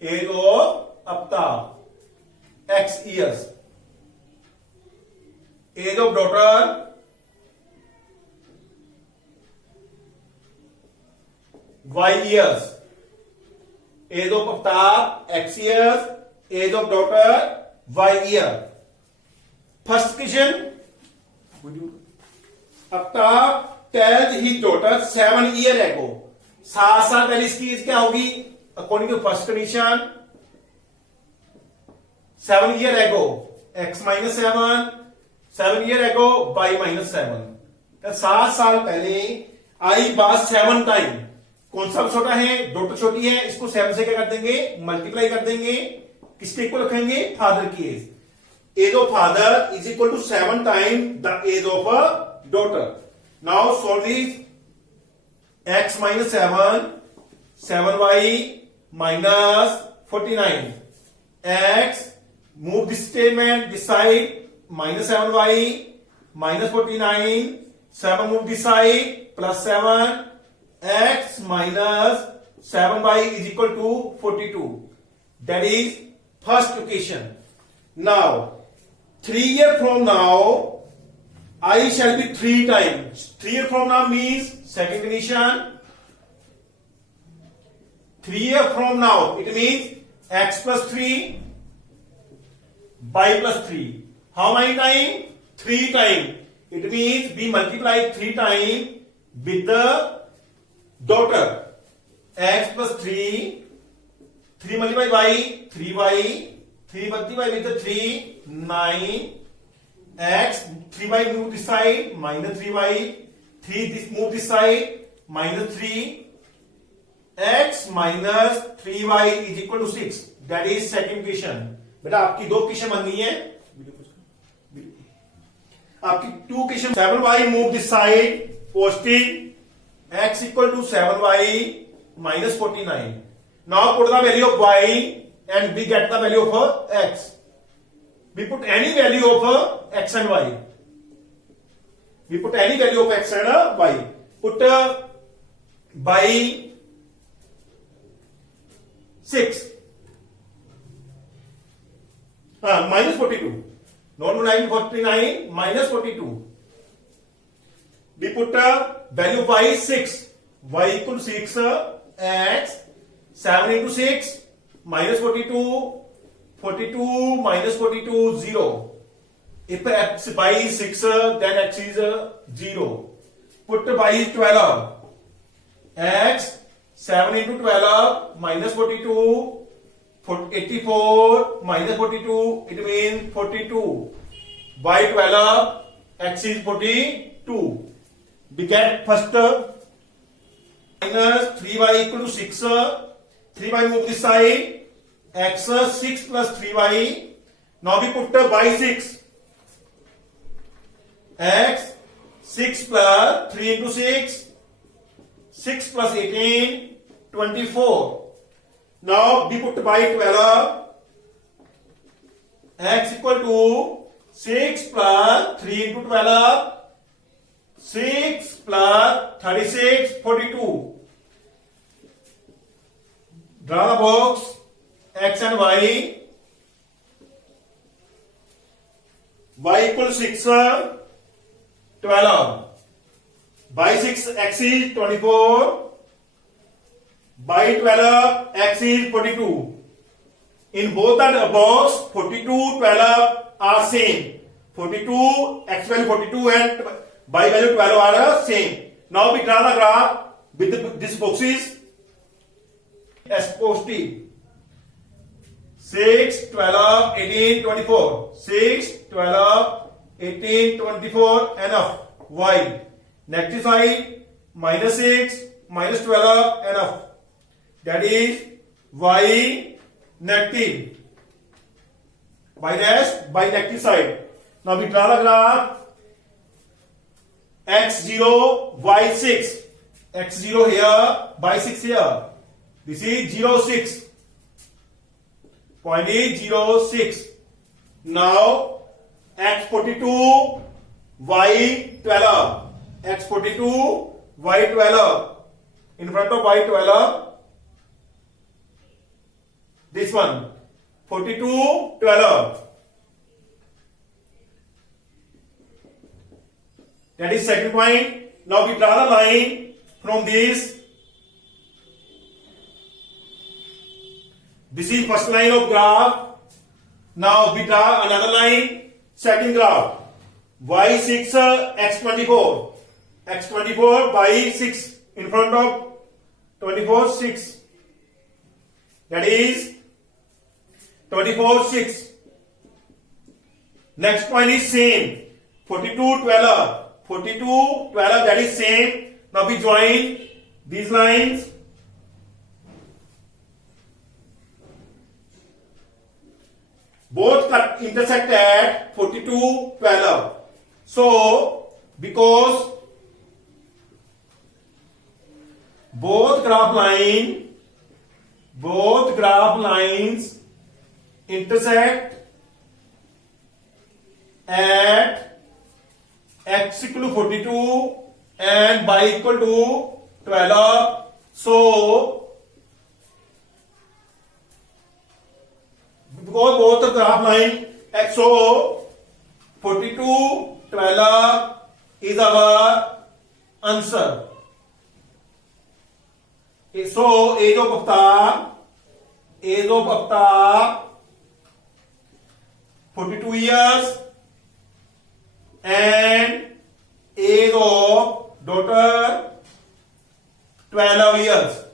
age of Aftab, X years. Age of daughter, Y years. Age of Aftab, X years. Age of daughter, Y year. First question. Aftab tells his daughter 7 years ago. 7 साल पहले इसकी age क्या होगी? According to first condition 7 years ago, x minus 7, 7 years ago, y minus 7. 7 साल पहले आई बात 7 time. कौन सा छोटा है? डॉटर छोटी है, इसको 7 से क्या कर देंगे? मल्टीप्लाई कर देंगे. किसके इक्वल रखेंगे? फादर की age. Age of father is equal to 7 time the age of a daughter. Now solve this. x minus 7, 7y minus 49. X, move this statement this side, minus 7y minus 49. 7 move this side, plus 7. X minus 7y is equal to 42. That is first equation. Now, 3 years from now, I shall be 3 times. 3 years from now means second condition. 3 years from now, it means x plus 3, y plus 3. How many times? 3 times. It means we multiply 3 times with the daughter. X plus 3, 3 multiplied by 3y, 3 multiplied with the 3, 9. X, 3y move this side, minus 3y, 3 this move this side, minus 3. X minus 3y is equal to 6. That is second equation. बेटा आपकी 2 equation बन गई है. आपकी 2 equation. 7y move this side, positive. X equal to 7y minus 49. Now put the value of y and we get the value of x. We put any value of x and y. We put any value of x and y. Put by 6. Minus 42. Not 49, minus 42. We put value of y 6. Y equal to 6. X 7 into 6 minus 42. 42 minus 42, 0. If x by 6, then x is 0. Put y is 12. X 7 into 12 minus 42, 84 minus 42, it means 42. Y 12, x is 42. We get first minus 3y equal to 6. 3y move this side. X 6 plus 3y. Now we put y 6. X 6 plus 3 into 6. 6 plus 18, 24. Now we put y 12. X equal to 6 plus 3 into 12. 6 plus 36, 42. Draw the box. X and y. Y equal to 6, 12. By 6, x is 24. By 12, x is 42. In both the box, 42, 12 are same. 42, x value 42 and y value 12 are same. Now we draw the graph with this boxes as positive. 6, 12, 18, 24. 6, 12, 18, 24, enough. Y. Negative side, minus 6, minus 12, enough. That is y negative. Y dash by negative side. Now we draw the graph. X0, Y6. X0 here, Y6 here. This is 0, 6. Point is 0, 6. Now X42, Y12. X42, Y12. In front of Y12, this one 42, 12. That is second point. Now we draw the line from this. This is first line of graph. Now we draw another line, second graph. Y6, X24. X24 by 6 in front of 24, 6. That is 24, 6. Next point is same. 42, 12. 42, 12, that is same. Now we join these lines. Both intersect at 42, 12. So, because both graph lines intersect at x equal to 42 and y equal to 12. So, because both the graph line, so 42, 12 is our answer. So, age of Avtar 42 years and age of daughter 12 years.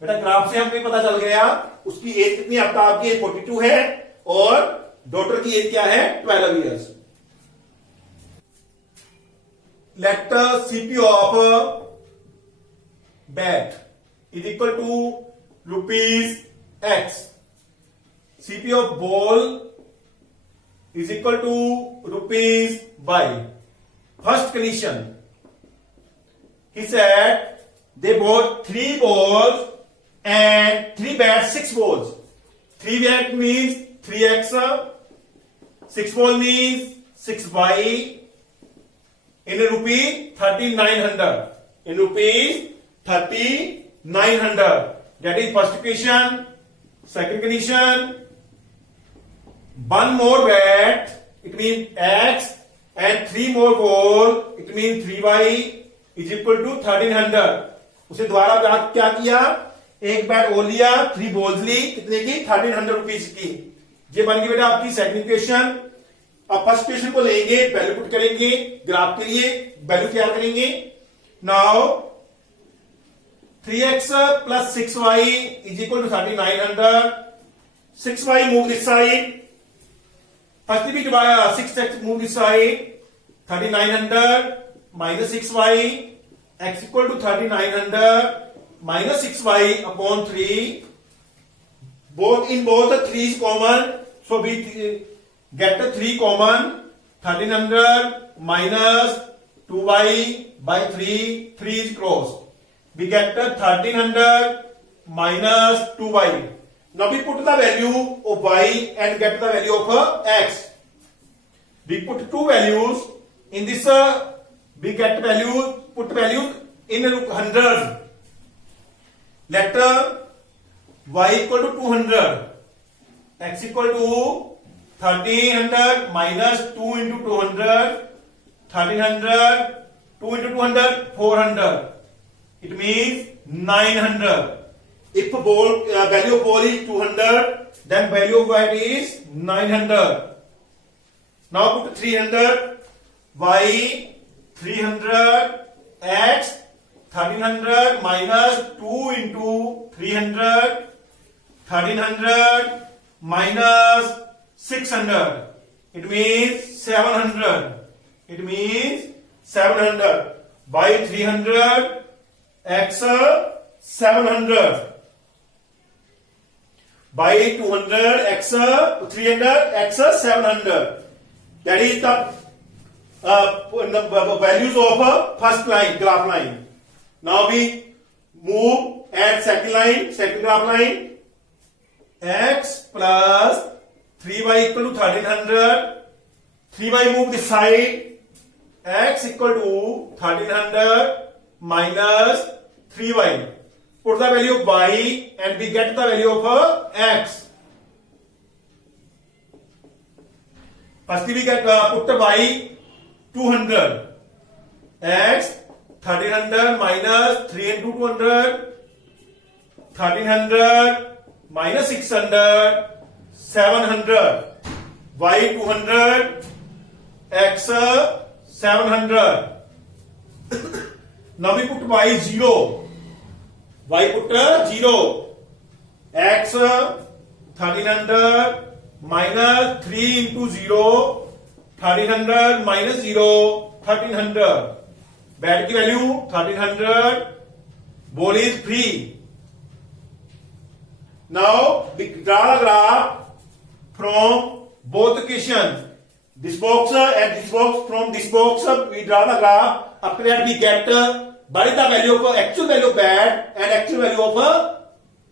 बेटा graph से हमें पता चल गया उसकी as कितनी, आपकी as 42 है और डॉटर की एज क्या है 12 years. Let the CP of bat is equal to rupees X. CP of ball is equal to rupees Y. First condition, he said they bought 3 balls and 3 bats, 6 balls. 3 bat means 3x, 6 ball means 6y in rupee 3900. In rupees 3900. That is first equation. Second condition, 1 more bat, it means x, and 3 more ball, it means 3y is equal to 1300. उसे द्वारा क्या किया, एक bat और लिया, 3 balls ली, कितने की 1300 rupees की. ये बन गई बेटा आपकी सेकंड इक्वेशन. अब फर्स्ट इक्वेशन को लेंगे, वैल्यू पुट करेंगे, ग्राफ के लिए वैल्यू तैयार करेंगे. Now 3x plus 6y is equal to 3900. 6y move this side. Firstly we divide 6x move this side. 3900 minus 6y, x equal to 3900 minus 6y upon 3. Both the 3 is common, so we get the 3 common. 1300 minus 2y by 3, 3 is crossed. We get the 1300 minus 2y. Now we put the value of y and get the value of x. We put two values in this. We get value, put value in hundreds. Let y equal to 200, x equal to 1300 minus 2 into 200, 1300, 2 into 200, 400. It means 900. If value of ball is 200, then value of y is 900. Now put 300, y 300, x 1300 minus 2 into 300, 1300 minus 600. It means 700. It means 700 by 300, x 700 by 200, x 300, x 700. That is the values of first line, graph line. Now we move at second line, second graph line. X plus 3y equal to 1300. 3y move this side. X equal to 1300 minus 3y. put the value of y and we get the value of x. Firstly we get put the y 200, x 1300 minus 3 into 200, 1300 minus 600, 700, y 200, x 700. Now we put y 0, y put 0, x 1300 minus 3 into 0, 1300 minus 0, 1300. Bat ki value 1300, ball is free. Now we draw a graph from both equations. This box and this box, from this box we draw the graph. After that we get by the value of actual value of bat and actual value of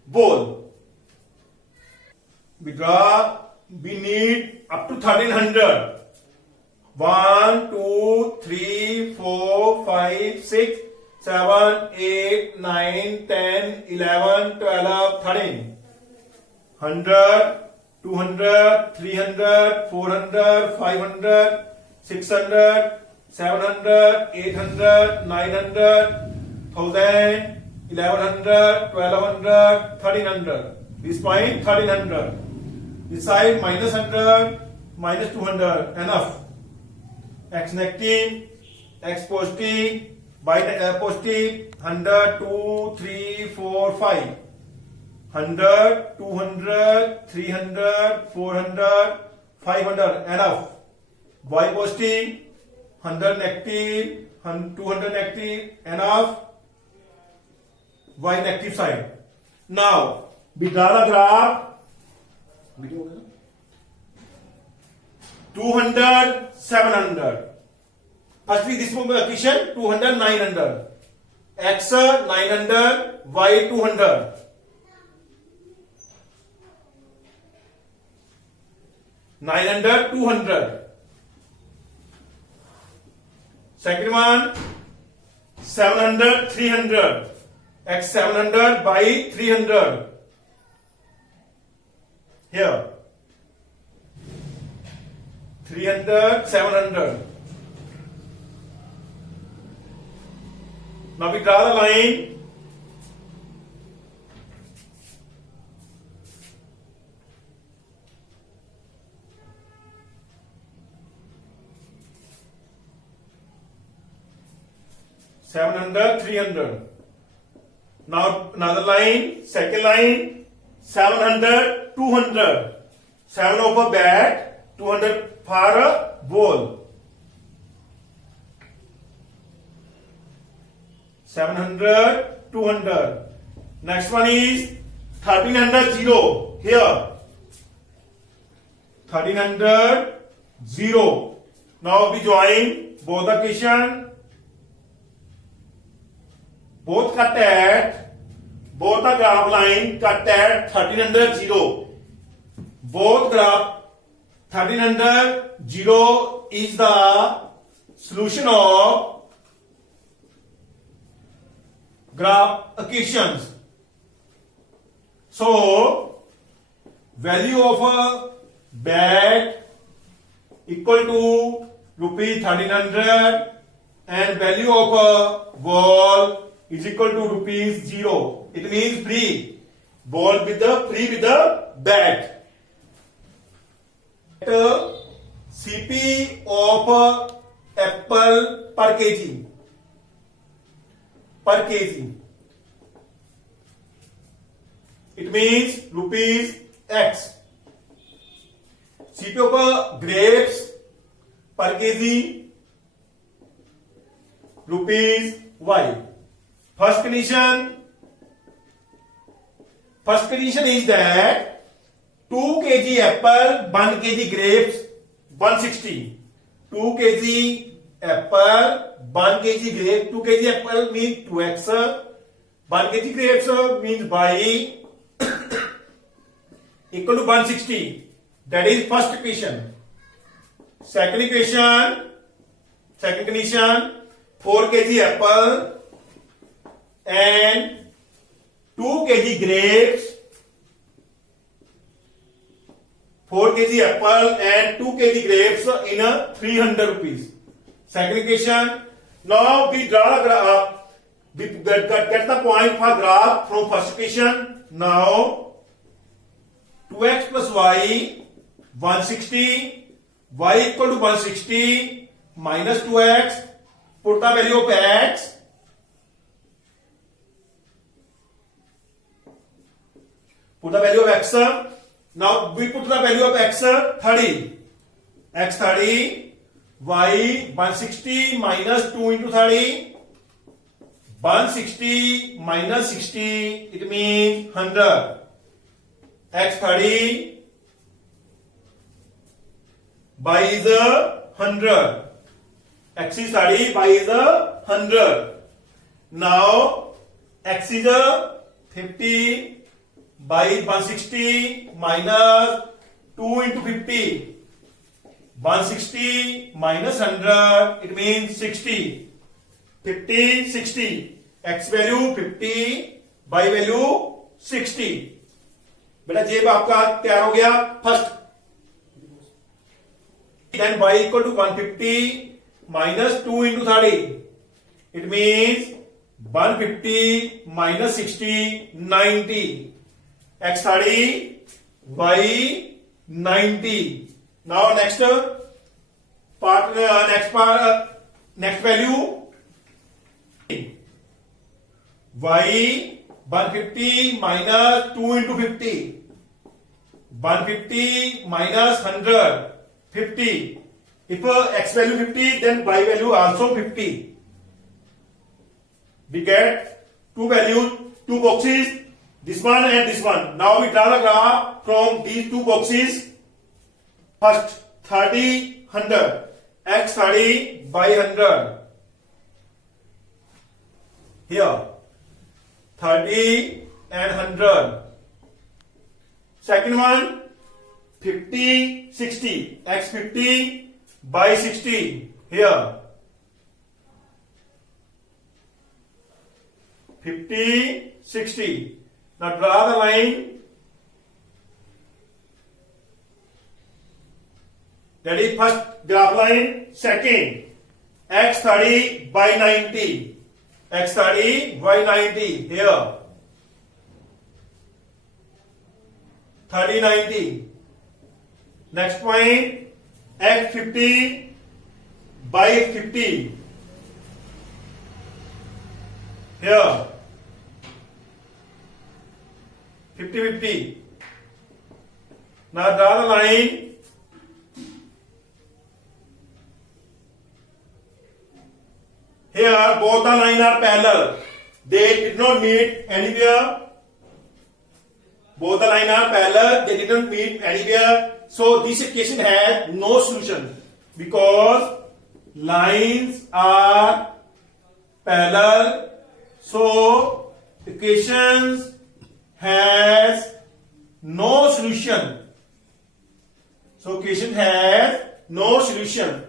ball. We draw, we need up to 1300. 1, 2, 3, 4, 5, 6, 7, 8, 9, 10, 11, 12, 13. 100, 200, 300, 400, 500, 600, 700, 800, 900, 1000, 1100, 1200, 1300. This point 1300. This side minus 100, minus 200. Enough. X negative, X positive, Y positive, 100, 2, 3, 4, 5. 100, 200, 300, 400, 500. Enough. Y positive, 100 negative, 200 negative. Enough. Y negative side. Now, we draw the graph. 200, 700. Firstly, this equation 200, 900. X 900, Y 200. Nine hundred, 200. Second one, 700, 300. X 700 by 300. Here. 300, 700. Now we draw the line. $700, 300. Now another line, second line, 700, 200. 7 of a bat, 200 for a ball. 700, 200. Next one is 1300, 0. Here. 1300, 0. Now we join both the equation. Both cut at, both the graph line cut at 1300, 0. Both graph 1300, 0 is the solution of graph equations. So, value of a bat equal to rupees 1300 and value of a ball is equal to rupees 0. It means free. Ball with the bat. CP of apple per kg. Per kg. It means rupees X. CP of grapes per kg. Rupees Y. First condition is that 2 kg apple, 1 kg grapes, 160. 2 kg apple, 1 kg grape, 2 kg apple means 2x, 1 kg grapes means y equal to 160. That is first equation. Second condition, 4 kg apple and 2 kg grapes, 4 kg apple and 2 kg grapes in a 300 rupees. Second equation. Now we draw a graph. We get the point for graph from first equation. Now 2x plus y 160, y equal to 160 minus 2x. Put the value of x. Put the value of x. Now we put the value of x 30. X 30, y 160 minus 2 into 30. 160 minus 60, it means 100. X 30, y is 100. X is 30, y is 100. Now x is 50, y is 160 minus 2 into 50. 160 minus 100, it means 60. 50, 60. X value 50, y value 60. बेटा जेब आपका तैयार हो गया first. Then y equal to 150 minus 2 into 30. It means 150 minus 60, 90. X 30, y 90. Now next value. Y 150 minus 2 into 50. 150 minus 100. 50. If x value 50, then y value also 50. We get two values, two boxes, this one and this one. Now we draw the graph from these two boxes. First 30, 100. X 30, y 100. Here 30 and 100. Second one 50, 60. X 50, y 60. Here 50, 60. Now draw the line. That is first graph line. Second X 30, y 90. X 30, y 90. Here 30, 90. Next point X 50, y 50. Here 50, 50. Now draw the line. Here both the lines are parallel. They did not meet anywhere. Both the lines are parallel. They didn't meet anywhere. So this equation has no solution because lines are parallel. So equations has no solution. So equation has no solution.